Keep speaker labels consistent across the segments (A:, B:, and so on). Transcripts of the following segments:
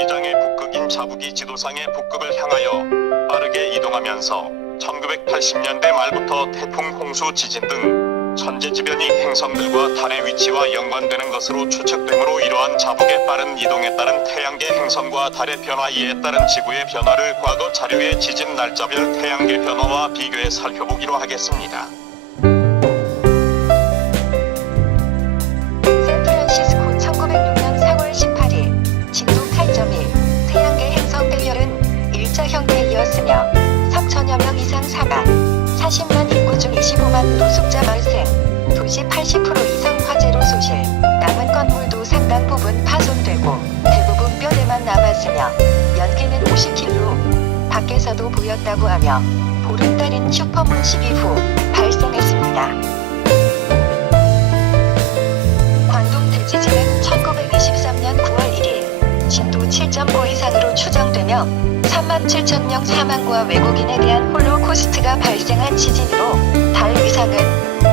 A: 대기장의 북극인 자북이 지도상의 북극을 향하여 빠르게 이동하면서 1980년대 말부터 태풍 홍수 지진 등 천재지변이 행성들과 달의 위치와 연관되는 것으로 추측되므로 이러한 자북의 빠른 이동에 따른 태양계 행성과 달의 변화 이에 따른 지구의 변화를 과거 자료의 지진 날짜별 태양계 변화와 비교해 살펴보기로 하겠습니다.
B: 40만 인구 중 25만 노숙자 발생 도시 80% 이상 화재로 소실 남은 건물도 상당 부분 파손되고 대부분 뼈대만 남았으며 연기는 50km 밖에서도 보였다고 하며 보름달인 슈퍼문 12후 발생했습니다. 2.5 이상으로 추정되며 3만 7천 명 사망과 외국인에 대한 홀로코스트가 발생한 지진으로 달 위상은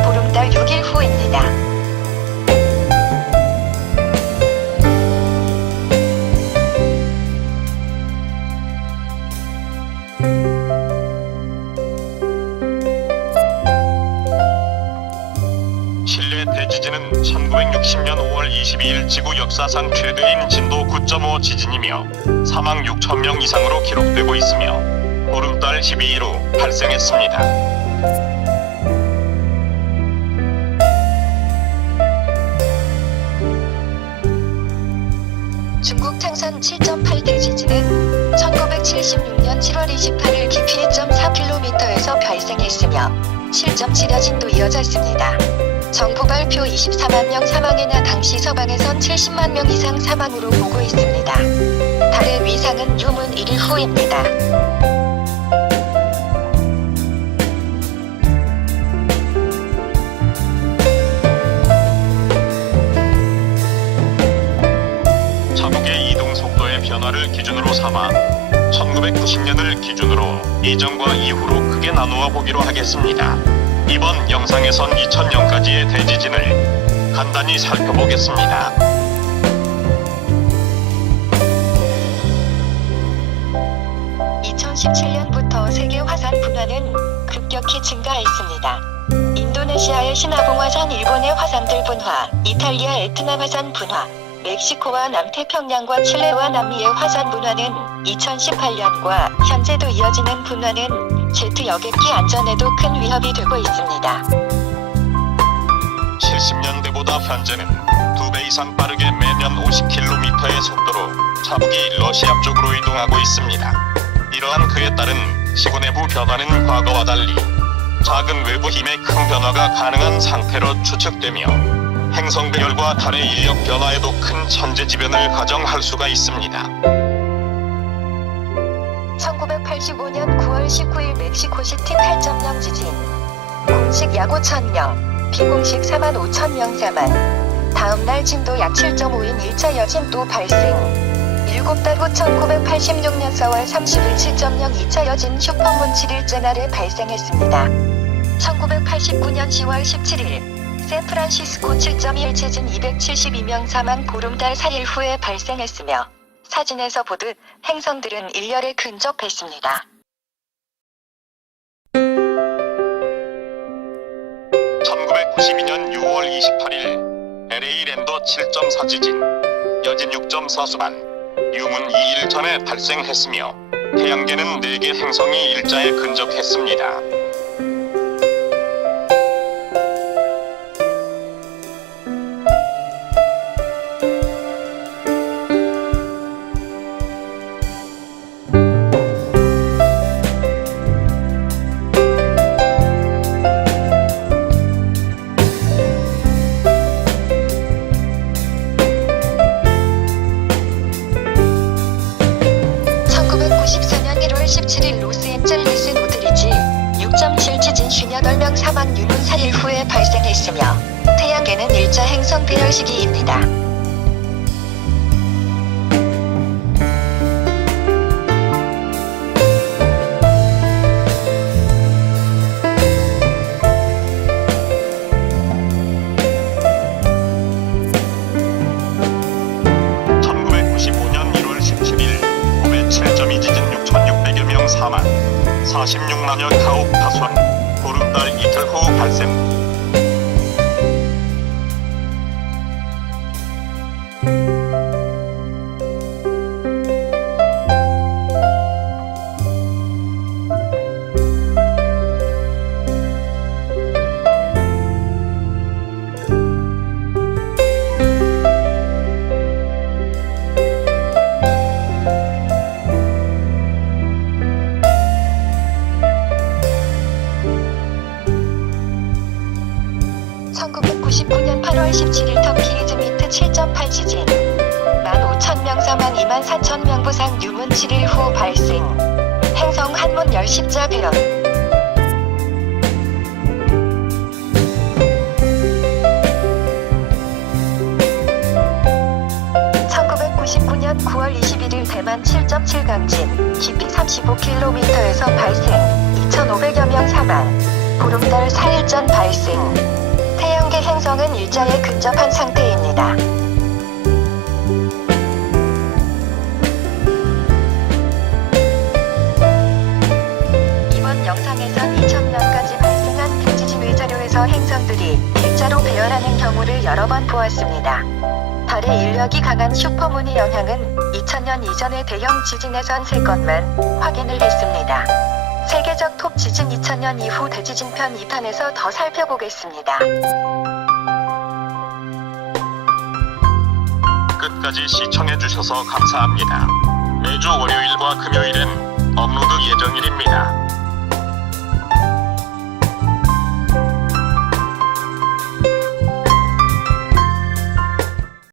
B: 보름달 6일 후입니다.
A: 1960년 5월 22일 지구 역사상 최대인 진도 9.5 지진이며 사망 6천 명 이상으로 기록되고 있으며 보름달 12일 후 발생했습니다.
B: 중국 창산 7.8 대 지진은 1976년 7월 28일 깊이 1.4km에서 발생했으며 7.7여 진도 이어졌습니다. 정부 발표 24만 명 사망이나 당시 서방에선 70만 명 이상 사망으로 보고 있습니다. 달의 위상은 유문 1일 후입니다.
A: 변화를 기준으로 삼아 1990년을 기준으로 이전과 이후로 크게 나누어 보기로 하겠습니다. 이번 영상에선 2000년까지의 대지진을 간단히 살펴보겠습니다.
B: 2017년부터 세계 화산 분화는 급격히 증가했습니다. 인도네시아의 시나봉 화산, 일본의 화산들 분화, 이탈리아 에트남 화산 분화, 멕시코와 남태평양과 칠레와 남미의 화산 분화는 2018년과 현재도 이어지는 분화는 제트 여객기 안전에도 큰 위협이 되고 있습니다.
A: 70년대보다 현재는 두배 이상 빠르게 매년 50km의 속도로 자북이 러시아 쪽으로 이동하고 있습니다. 이러한 그에 따른 지구 내부 변화는 과거와 달리 작은 외부 힘의 큰 변화가 가능한 상태로 추측되며 행성 배열과 달의 인력 변화에도 큰 천재지변을 가정할 수가 있습니다.
B: 1985년 9월 19일 멕시코시티 8.0 지진 공식 약 5천명 비공식 4만 5천명 사망 다음날 진도 약 7.5인 1차 여진 또 발생 7달 후 1986년 4월 30일 7.0 2차 여진 슈퍼문 7일째 날에 발생했습니다. 1989년 10월 17일 샌프란시스코 7.1 지진 272명 사망 보름달 4일 후에 발생했으며 사진에서 보듯 행성들은 일렬에 근접했습니다.
A: 1992년 6월 28일 LA 랜더 7.4 지진 여진 6.4 수반 유문 2일 전에 발생했으며 태양계는 4개 행성이 일자에 근접했습니다.
B: (1994년 1월 17일) 로스앤젤레스 노드리지 6.7 지진 58명 사망 유문 4일 후에 발생했으며 태양계는 일자 행성 배열 시기입니다.
A: 4만 46만여 가옥 파손 보름달 이틀 후 발생.
B: (1999년 8월 17일 터키 이즈미트 7.8 지진) 15,000명 사망 2만 4천명 부상 유문 7일 후 발생. 행성 한문 열십자 배연 1999년 9월 21일 대만 7.7 강진, 깊이 35km에서 발생, 2,500여 명 사망, 보름달 4일 전 발생. 태양계 행성은 일자에 근접한 상태입니다. 이번 영상에선 2000년까지 발생한 대지진 위자료에서 행성들이 일자로 배열하는 경우를 여러 번 보았습니다. 달의 인력이 강한 슈퍼문의 영향은 2000년 이전의 대형 지진에선 3건만 확인을 했습니다. 세계적 톱 지진 2000년 이후 대지진 편 2탄에서 더 살펴보겠습니다.
A: 끝까지 시청해주셔서 감사합니다. 매주 월요일과 금요일엔 업로드 예정일입니다